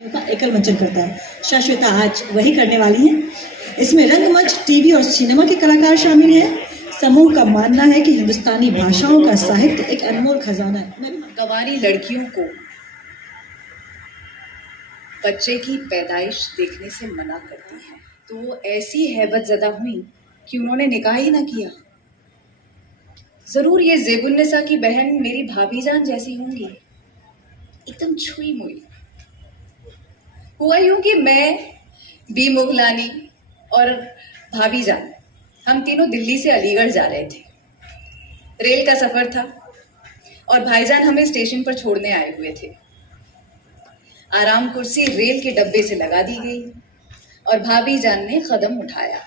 का एकल मंचन करता है। शाश्वता आज वही करने वाली हैं। इसमें रंगमंच, टीवी और सिनेमा के कलाकार शामिल हैं। समूह का मानना है कि हिंदुस्तानी भाषाओं का साहित्य एक अनमोल खजाना है। गंवारी लड़कियों को बच्चे की पैदाइश देखने से मना करती है, तो वो ऐसी हैबतज़दा हुई कि उन्होंने निकाह ही ना किया। जरूर ये ज़ेबुन्निसा की बहन मेरी भाभी जान जैसी होंगी, एकदम छुई मुई। हुआ यूं कि मैं, बी मुगलानी और भाभी जान, हम तीनों दिल्ली से अलीगढ़ जा रहे थे। रेल का सफर था और भाईजान हमें स्टेशन पर छोड़ने आए हुए थे। आराम कुर्सी रेल के डब्बे से लगा दी गई और भाभी जान ने कदम उठाया।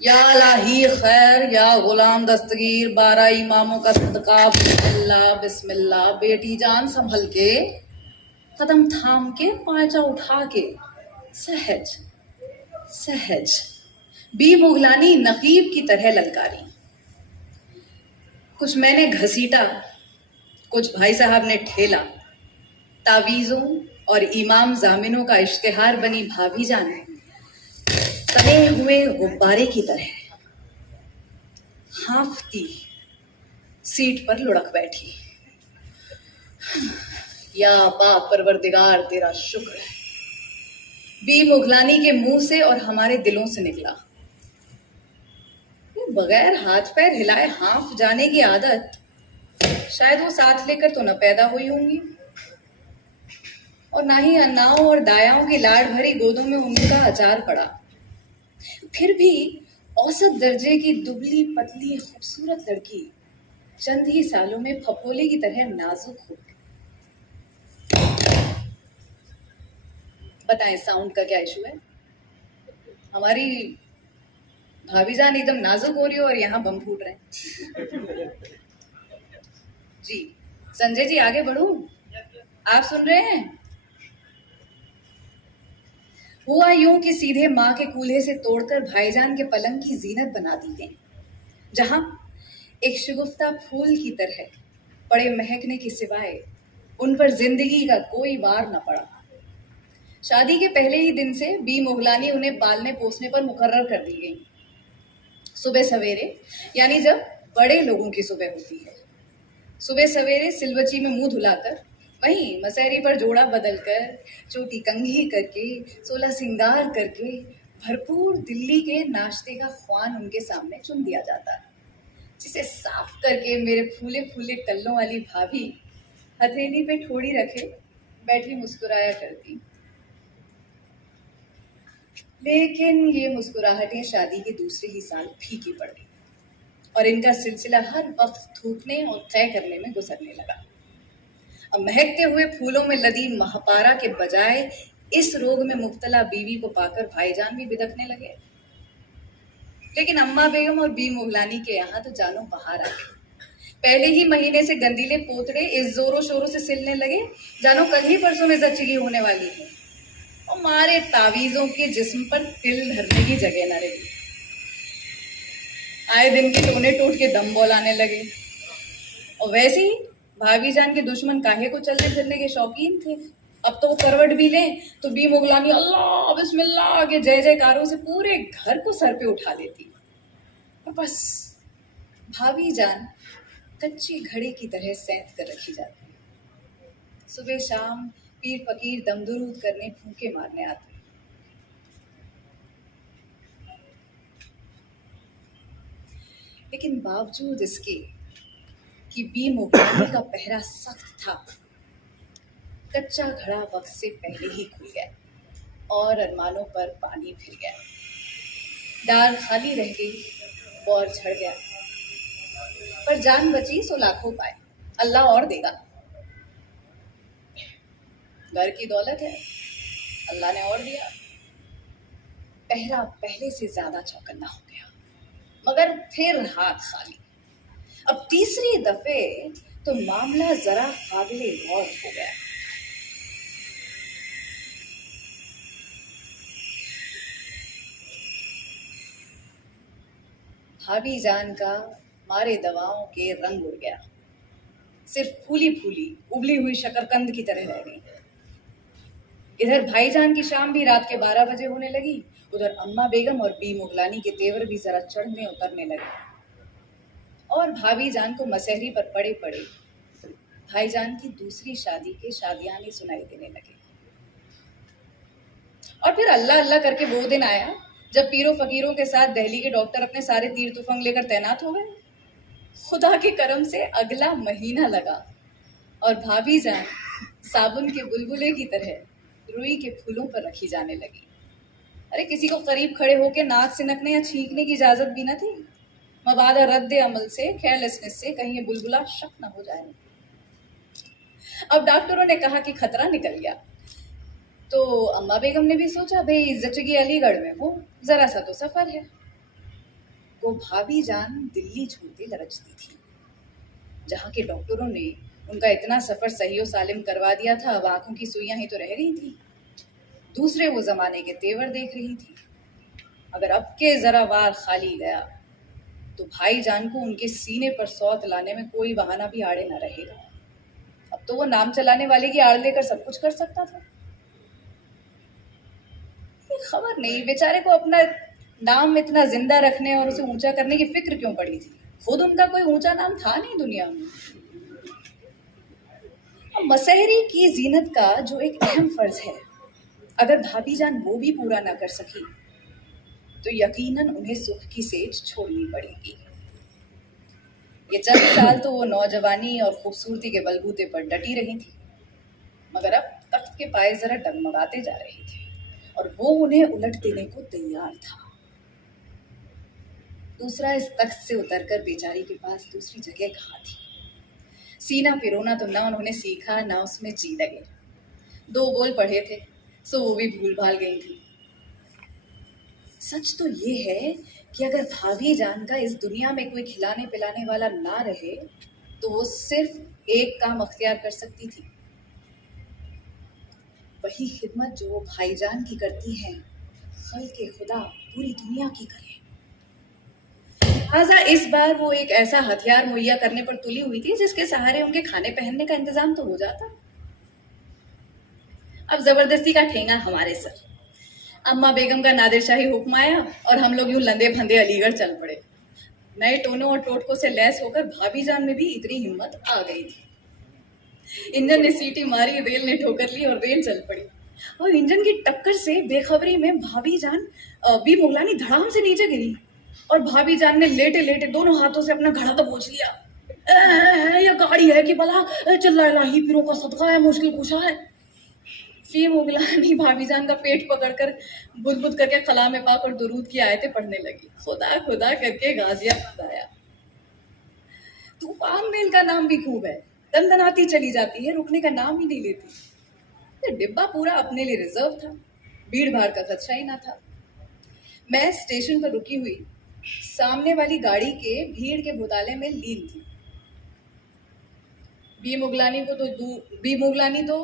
या लाही खैर, या गुलाम दस्तगीर, 12 इमामों का सदका, बिस्मिल्लाह बिस्मिल्लाह। बेटी जान संभल के, कदम थाम के, पांचा उठा के, सहज सहज। बी मुगलानी नकीब की तरह ललकारी। कुछ मैंने घसीटा, कुछ भाई साहब ने ठेला। तावीज़ों और इमाम जामिनों का इश्तिहार बनी भाभी जान तने हुए गुब्बारे की तरह हाँफती सीट पर लुढ़क बैठी। या बा परवरदिगार, तेरा शुक्र है। बी मुगलानी के मुंह से और हमारे दिलों से निकला। बगैर हाथ पैर हिलाए हाँफ जाने की आदत शायद वो साथ लेकर तो न पैदा हुई होंगी, और ना ही अन्नाओं और दायाओं की लाड़ भरी गोदों में उनका अचार पड़ा। फिर भी औसत दर्जे की दुबली पतली खूबसूरत लड़की चंद ही सालों में फपोले की तरह नाजुक हो गई। बताएं साउंड का क्या इशू है? हमारी भाभी जान एकदम नाजुक हो रही हो और यहाँ बम फूट रहे हैं। जी संजय जी, आगे बढ़ूं? आप सुन रहे हैं? हुआ यूं कि सीधे माँ के कूल्हे से तोड़कर भाईजान के पलंग की जीनत बना दी गई, जहां एक शगुफ्ता फूल की तरह पड़े महकने के सिवाय उन पर जिंदगी का कोई वार न पड़ा। शादी के पहले ही दिन से बी मुगलानी उन्हें पालने पोसने पर मुकर्रर कर दी गई। सुबह सवेरे, यानी जब बड़े लोगों की सुबह होती है, सुबह सवेरे सिलवची में मुंह धुलाकर, वहीं मसहरी पर जोड़ा बदलकर, चोटी कंघी करके, 16 सिंगार करके, भरपूर दिल्ली के नाश्ते का ख्वान उनके सामने चुन दिया जाता, जिसे साफ करके मेरे फूले फूले कल्लों वाली भाभी हथेली पे ठोड़ी रखे बैठी मुस्कुराया करती। लेकिन ये मुस्कुराहटें शादी के दूसरे ही साल फीकी पड़ गई और इनका सिलसिला हर वक्त थूकने और तय करने में गुजरने लगा। अब महकते हुए फूलों में लदी महापारा के बजाय इस रोग में मुब्तला बीवी को पाकर भाईजान भी बिदकने लगे। लेकिन अम्मा बेगम और बी मुगलानी के यहाँ तो जानो बाहर आ गई। पहले ही महीने से गंदीले पोतड़े इस जोरों शोरों से सिलने लगे जानो कल ही परसों में जच्चगी होने वाली है, और मारे तावीजों के जिस्म पर तिल धरने की जगह न रही। आए दिन के टोने टूट के दम बोलाने लगे। और वैसे ही भाभी जान के दुश्मन काहे को चलने फिरने के शौकीन थे। अब तो वो करवट भी लें तो बी मुगलानी अल्लाह बिस्मिल्लाह के जय जयकारों से पूरे घर को सर पे उठा लेती। और बस भाभी जान कच्ची घड़ी की तरह सैंत कर रखी जाती। सुबह शाम पीर फकीर दमदुरूद करने, फूंके मारने आते। लेकिन बावजूद इसके कि बी मुगलानी का पहरा सख्त था, कच्चा घड़ा वक्त से पहले ही खुल गया और अरमानों पर पानी फिर गया। डार खाली रह गई, बौर झड़ गया, पर जान बची सो लाखों पाए, अल्लाह और देगा। घर की दौलत है, अल्लाह ने और दिया। पहरा पहले से ज्यादा चौकन्ना हो गया, मगर फिर हाथ खाली। अब तीसरी दफे तो मामला जरा काबिले गौर हो गया। भाभी जान का मारे दवाओं के रंग उड़ गया, सिर्फ फूली फूली उबली हुई शकरकंद की तरह रह गई। इधर भाईजान की शाम भी रात के 12 बजे होने लगी। उधर अम्मा बेगम और बी मुगलानी के तेवर भी जरा चढ़ने उतरने लगे और भाभी जान को मसहरी पर पड़े पड़े भाईजान की दूसरी शादी के शादियाने सुनाई देने लगे। और फिर अल्लाह अल्लाह करके वो दिन आया जब पीरों फकीरों के साथ दिल्ली के डॉक्टर अपने सारे तीर तुफंग लेकर तैनात हो गए। खुदा के करम से अगला महीना लगा और भाभी जान साबुन के बुलबुले की तरह रुई के फूलों पर रखी जाने लगी। अरे किसी को करीब खड़े होकर नाक सिनकने या छींकने की इजाजत भी न थी, मबादा रद्द अमल से, केयरलेसनेस से कहीं ये बुलबुला शक न हो जाए। अब डॉक्टरों ने कहा कि खतरा निकल गया, तो अम्मा बेगम ने भी सोचा भाई जचगी अलीगढ़ में हो, जरा सा तो सफर है। वो भाभी जान दिल्ली छोड़ते लरचती थी, जहाँ के डॉक्टरों ने उनका इतना सफर सही और सालिम करवा दिया था। अब आंखों की सुइयां ही तो रह गई थी, दूसरे वो जमाने के तेवर देख रही थी। अगर अब के जरा वार खाली गया तो भाई जान को उनके सीने पर सौत लाने में कोई बहाना भी आड़े न रहेगा। अब तो वो नाम चलाने वाले की आड़ लेकर सब कुछ कर सकता था। खबर नहीं बेचारे को अपना नाम इतना जिंदा रखने और उसे ऊंचा करने की फिक्र क्यों पड़ी थी। खुद उनका कोई ऊंचा नाम था नहीं दुनिया में। मसहरी की जीनत का जो एक अहम फर्ज है, अगर भाभी जान वो भी पूरा ना कर सकी तो यकीनन उन्हें सुख की सेज छोड़नी पड़ेगी। ये चंद साल तो वो नौजवानी और खूबसूरती के बलबूते पर डटी रही थी, मगर अब तख्त के पाए जरा डगमगाते जा रहे थे और वो उन्हें उलट देने को तैयार था। दूसरा, इस तख्त से उतरकर बेचारी के पास दूसरी जगह कहाँ थी। सीना पिरोना तो ना उन्होंने सीखा, ना उसमें जी लगे। 2 बोल पढ़े थे सो वो भी भूल भाल गई थी। सच तो ये है कि अगर भाभी जान का इस दुनिया में कोई खिलाने पिलाने वाला ना रहे तो वो सिर्फ एक काम अख्तियार कर सकती थी, वही खिदमत जो वो भाईजान की करती हैं, खल के खुदा पूरी दुनिया की करे। लिहाजा इस बार वो एक ऐसा हथियार मुहैया करने पर तुली हुई थी जिसके सहारे उनके खाने पहनने का इंतजाम तो हो जाता। अब जबरदस्ती का ठेंगा हमारे सर। अम्मा बेगम का नादिर शाही हुक्म आया और हम लोग यूं लंदे फंदे अलीगढ़ चल पड़े। नए टोनों और टोटकों से लैस होकर भाभी जान में भी इतनी हिम्मत आ गई थी। इंजन ने सीटी मारी, रेल ने ठोकर ली और रेल चल पड़ी। और इंजन की टक्कर से बेखबरी में भाभी जान बी मुगलानी धड़ाम से नीचे गिरी और भाभी जान ने लेटे लेटे दोनों हाथों से अपना घड़ा दबोच लिया। यह गाड़ी है कि भला, चिल्ला इलाही पीरों का सदका है, मुश्किल कुशा है। बी मुगलानी भाभी जान का पेट पकड़कर बुद करके खला में पाक और दुरूद की आयतें पढ़ने लगी। खुदा खुदा करके गाजियाबाद आया। तूफान मेल का नाम भी खूब है, दनदनाती चली जाती है, रुकने का नाम ही नहीं लेती। डिब्बा पूरा अपने लिए रिजर्व था, भीड़ भाड़ का खदशा ही ना था। मैं स्टेशन पर रुकी हुई सामने वाली गाड़ी के भीड़ के घोटाले में लीन थी। बी मुगलानी तो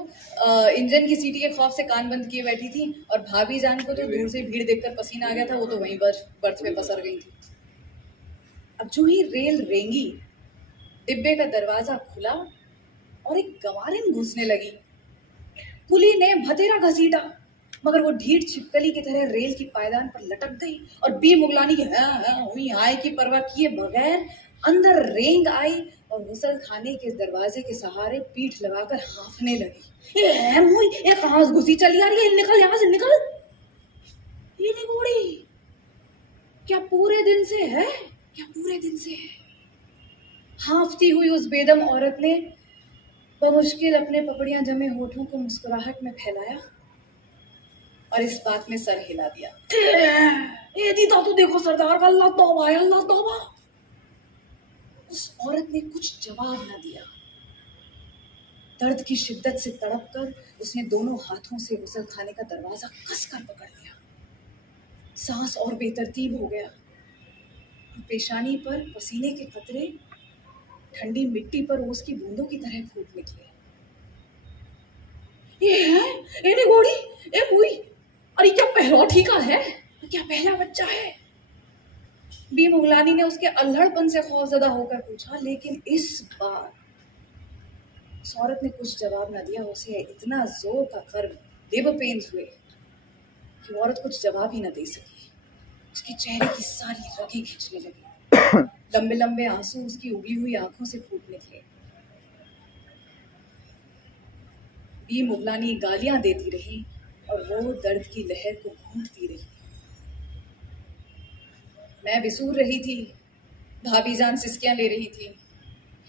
इंजन की सीटी के खौफ से कान बंद किए बैठी थी और भाभी जान को तो दूर से भीड़ देखकर पसीना आ गया था, वो तो वहीं बर्थ पे पसर गई थी। अब जो ही रेल रेंगी, डिब्बे का दरवाजा खुला और एक गंवारिन घुसने लगी। कुली ने भतेरा घसीटा मगर वो ढीठ छिपकली की तरह रेल की पायदान पर लटक गई और बी मुगलानी की हुई हाय की परवाह किए बगैर अंदर रेंग आई और गुसल खाने के दरवाजे के सहारे पीठ लगाकर हांफने लगी। ये कहाँ घुसी चली आ रही है, निकल यहाँ से निकल। ये निगोड़ी क्या पूरे दिन से है, क्या पूरे दिन से है। हांफती हुई उस बेदम औरत ने बमुश्किल अपने पपड़ियां जमे होठों को मुस्कुराहट में फैलाया और इस बात में सर हिला दिया। ए दीदा तो देखो सरदार का, अल्लाह तौबा है, अल्लाह तौबा। उस औरत ने कुछ जवाब न दिया। दर्द की शिद्दत से तड़पकर उसने दोनों हाथों से गुसल खाने का दरवाजा कसकर पकड़ लिया। सांस और बेतरतीब हो गया। पेशानी पर पसीने के कतरे ठंडी मिट्टी पर ओस की बूंदों की तरह फूट निकले। ये है ए निगोड़ी, ए मुई, अरे क्या पहलौठी का है, क्या पहला बच्चा है। बी मुगलानी ने उसके अल्हड़पन से खौफजदा होकर पूछा, लेकिन इस बार उस औरत ने कुछ जवाब न दिया। उसे इतना जोर का कर्म लेबर पेन्स हुए कि औरत कुछ जवाब ही न दे सकी। उसके चेहरे की सारी रगें खिंचने लगी, लंबे लंबे आंसू उसकी उबली हुई आंखों से फूट निकले। बी मुगलानी गालियां देती रही और वो दर्द की लहर को घूंटती रही। मैं बिसूर रही थी, भाभी जान सिसकियां ले रही थी।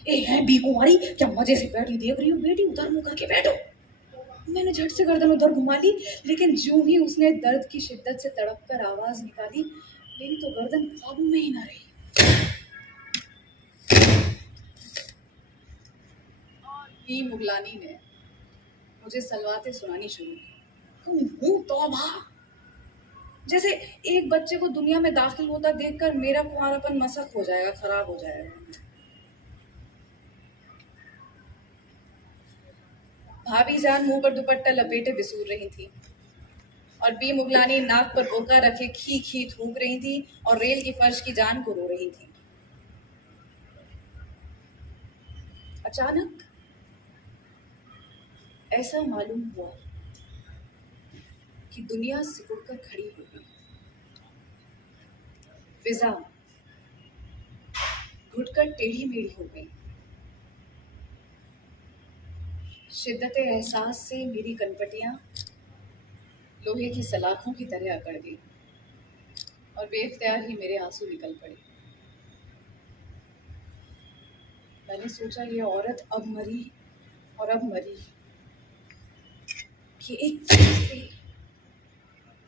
ए है बी कुमारी, क्या मजे से बैठी देख रही हो? बेटी उधर मुंह करके बैठो। मैंने झट से गर्दन उधर घुमा ली, लेकिन ज्यों ही उसने दर्द की शिद्दत से तड़प कर आवाज निकाली, मेरी तो गर्दन काबू में ही ना रही। बी मुगलानी ने मुझे सलवातें सुनानी शुरू की। तौबा! जैसे एक बच्चे को दुनिया में दाखिल होता देखकर मेरा कुंवारापन मसक हो जाएगा, खराब हो जाएगा। भाभी जान मुंह पर दुपट्टा लपेटे बिसूर रही थी और बी मुगलानी नाक पर बोका रखे खी खी थूक रही थी और रेल की फर्श की जान को रो रही थी। अचानक ऐसा मालूम हुआ कि दुनिया सिकुड़कर खड़ी हो गई। फिजा घुटकर टेढ़ी मेढ़ी हो गई। शिद्दत एहसास से मेरी कनपटियां लोहे की सलाखों की तरह अकड़ गई और बेख्तियार ही मेरे आंसू निकल पड़े। मैंने सोचा ये औरत अब मरी और अब मरी कि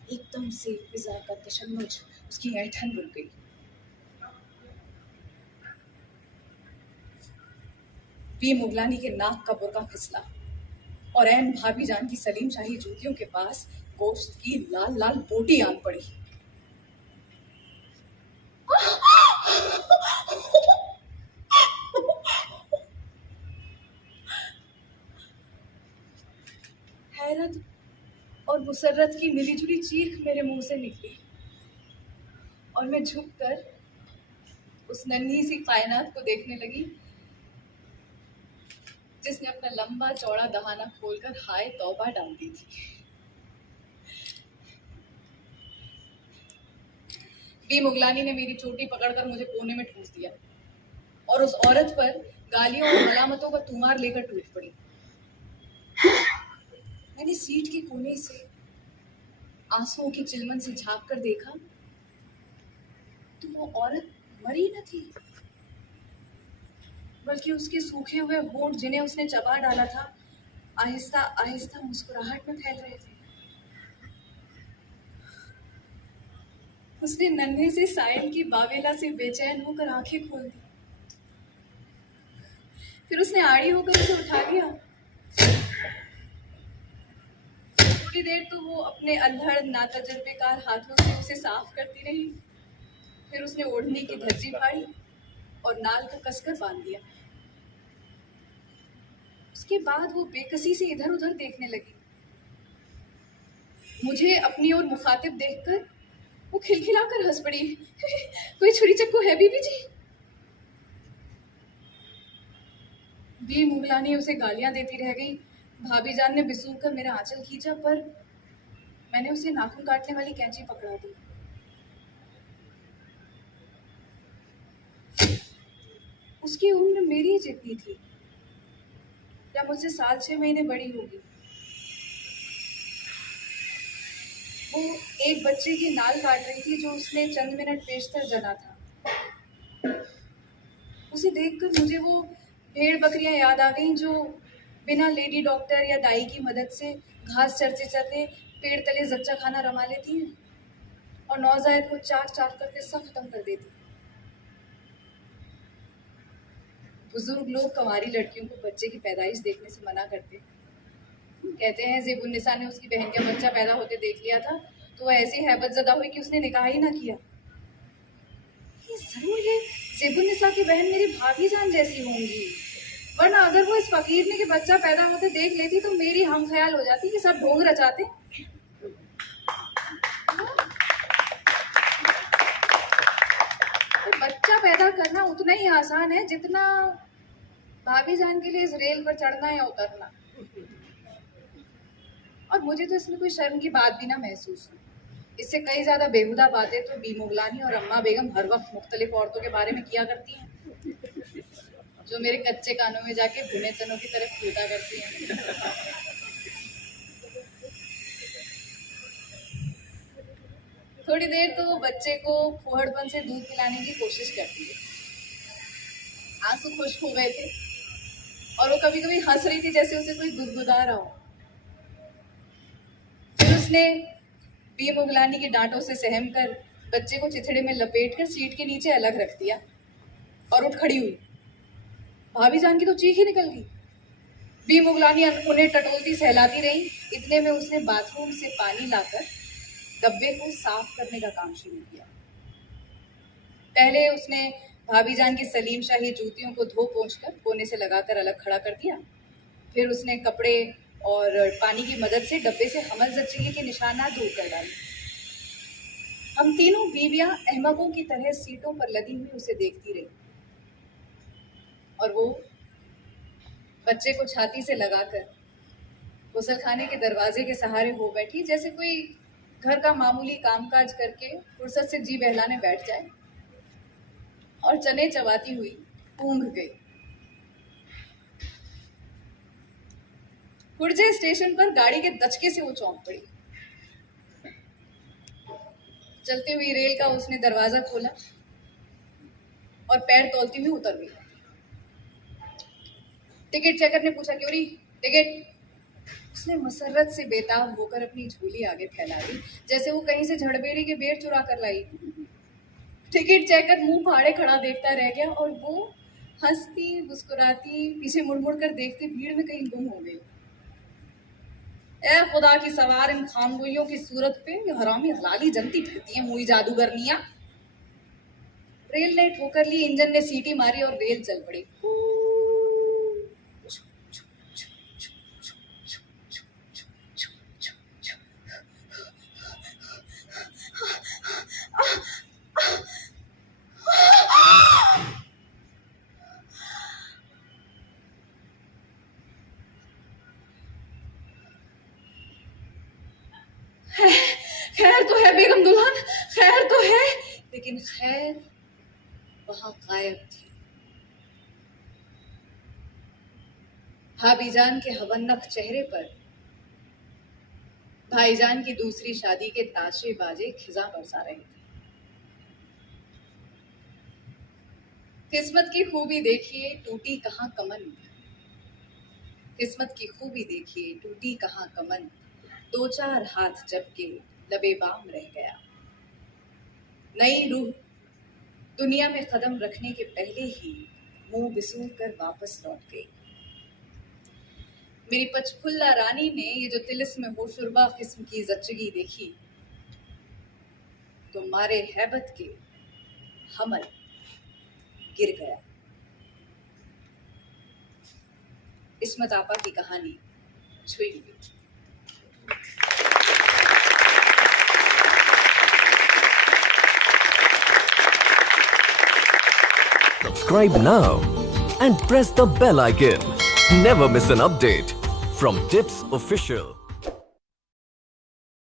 एकदम से फिजा का तशन्नुज, उसकी ऐंठन रुक गई। बी मुगलानी के नाक का बुरका फिसला और ऐन भाभी जान की सलीम शाही जूतियों के पास गोश्त की लाल लाल बोटी आन पड़ी। हैरत और मुसर्रत की मिलीजुली चीख मेरे मुंह से निकली और मैं झुककर उस नन्ही सी कायनात को देखने लगी जिसने अपना लंबा चौड़ा दहाना खोलकर हाय तौबा डाल दी थी। बी मुगलानी ने मेरी चोटी पकड़कर मुझे कोने में ठूस दिया और उस औरत पर गालियों और मलामतों का तुमार लेकर टूट पड़ी। मैंने सीट के कोने से आंसुओं की चिलमन से झांक कर देखा तो वो औरत मरी न थी, बल्कि उसके सूखे हुए होंठ जिन्हें उसने चबा डाला था आहिस्ता आहिस्ता मुस्कुराहट में फैल रहे थे। उसने नन्हे से साइल की बावेला से बेचैन होकर आंखें खोल दी। फिर उसने आड़ी होकर उसे उठा लिया। थोड़ी देर तो वो अपने अल्हड़ नातजुर्बेकार हाथों से उसे साफ करती रही। फिर उसने ओढ़नी की धज्जी फाड़ी और नाल को कसकर बांध दिया। उसके बाद वो बेकसी से इधर उधर देखने लगी। मुझे अपनी ओर मुखातिब देखकर वो खिलखिलाकर हंस पड़ी। कोई छुरी चक्कू है बीबी जी? बी मुगलानी उसे गालियां देती रह गई। भाभी जान ने बिसूर कर मेरा आंचल खींचा, पर मैंने उसे नाखून काटने वाली कैंची पकड़ा दी। उसकी उम्र मेरी जितनी थी या मुझसे साल 6 महीने बड़ी होगी। वो एक बच्चे की नाल काट रही थी जो उसने चंद मिनट पेशतर जना था। उसे देखकर मुझे वो भेड़ बकरियां याद आ गईं जो बिना लेडी डॉक्टर या दाई की मदद से घास चरते चरते पेड़ तले जच्चा खाना रमा लेती हैं और नौजायद को चाट चाट करके सब खत्म कर देती। बुजुर्ग लोग कंवारी लड़कियों को बच्चे की पैदाइश देखने से मना करते, कहते हैं ज़ेबुन्निसा ने उसकी बहन का बच्चा पैदा होते देख लिया था तो वह ऐसी हैबतज़दा हुई कि उसने निकाह ही ना किया। ये जरूर है ज़ेबुन्निसा की बहन मेरी भाभी जान जैसी होंगी, वरना अगर वो इस फकीर ने के बच्चा पैदा होते देख लेती तो मेरी हम ख्याल हो जाती कि सब ढोंग रचाते। तो बच्चा पैदा करना उतना ही आसान है जितना भाभी जान के लिए इस रेल पर चढ़ना या उतरना। और मुझे तो इसमें कोई शर्म की बात भी ना महसूस हुई। इससे कई ज्यादा बेहुदा बातें तो बी मुगलानी और अम्मा बेगम हर वक्त मुख्तलिफ औरतों के बारे में किया करती हैं, जो मेरे कच्चे कानों में जाके भुने चनों की तरफ फूटा करती हैं। थोड़ी देर तो वो बच्चे को फुहड़पन से दूध पिलाने की कोशिश करती है। आंसू खुश्क हो गए थे और वो कभी कभी हंस रही थी जैसे उसे कोई गुदगुदा रहा हो। फिर उसने बी मुगलानी की डांटों से सहम कर बच्चे को चिथड़े में लपेट कर सीट के नीचे अलग रख दिया और उठ खड़ी हुई। भाभी जान की तो चीख ही निकल गई। बी मुगलानी उन्हें टटोलती सहलाती रही। इतने में उसने बाथरूम से पानी लाकर डब्बे को साफ करने का काम शुरू किया। पहले उसने भाभी जान की सलीम शाही जूतियों को धो पोंछकर कोने से लगाकर अलग खड़ा कर दिया। फिर उसने कपड़े और पानी की मदद से डब्बे से हमल जच्चगी के निशानात दूर कर डाले। हम तीनों बीवियां अहमकों की तरह सीटों पर लदी हुई उसे देखती रही और वो बच्चे को छाती से लगाकर गुसलखाने के दरवाजे के सहारे हो बैठी, जैसे कोई घर का मामूली कामकाज करके फुर्सत से जी बहलाने बैठ जाए, और चने चबाती हुई ऊँघ गई। कुर्जे स्टेशन पर गाड़ी के दचके से वो चौंक पड़ी। चलती हुई रेल का उसने दरवाजा खोला और पैर तौलती हुई उतर गई। टिकट चेकर ने पूछा, क्यों रही टिकट? उसने मसरत से बेताब होकर अपनी झोली आगे फैला दी, जैसे वो कहीं से झड़बेरी के बेर चुरा कर लाई। टिकट चेकर मुंह फाड़े खड़ा देखता रह गया और वो हंसती मुस्कुराती पीछे मुड़ मुड़ कर देखती भीड़ में कहीं गुम हो गई। ए खुदा की सवार, इन खामगोइयों की सूरत पे ये हरामी हलाली जनती फिरती है, मुई जादूगरनियां। रेल ने ठोकर ली, इंजन ने सीटी मारी और रेल चल पड़ी। खैर तो है बेगम दुल्हन, खैर तो है, लेकिन खैर वहां गायब थी। भाभीजान के हवन्नक चेहरे पर भाईजान की दूसरी शादी के ताशे बाजे खिजा बरसा रहे थे। किस्मत की खूबी देखिए टूटी कहां कमन, किस्मत की खूबी देखिए टूटी कहां कमन, दो चार हाथ जबके लबे बाम रह गया। नई रूह दुनिया में कदम रखने के पहले ही मुंह बिसूर कर वापस लौट गई। मेरी पचफुल्ला रानी ने ये जो तिलिस्म होशुरबा किस्म की जच्चगी देखी तो मारे हैबत के हमल गिर गया। इस्मत आपा की कहानी छुई हुई। Subscribe now and press the bell icon. Never miss an update from Tips Official.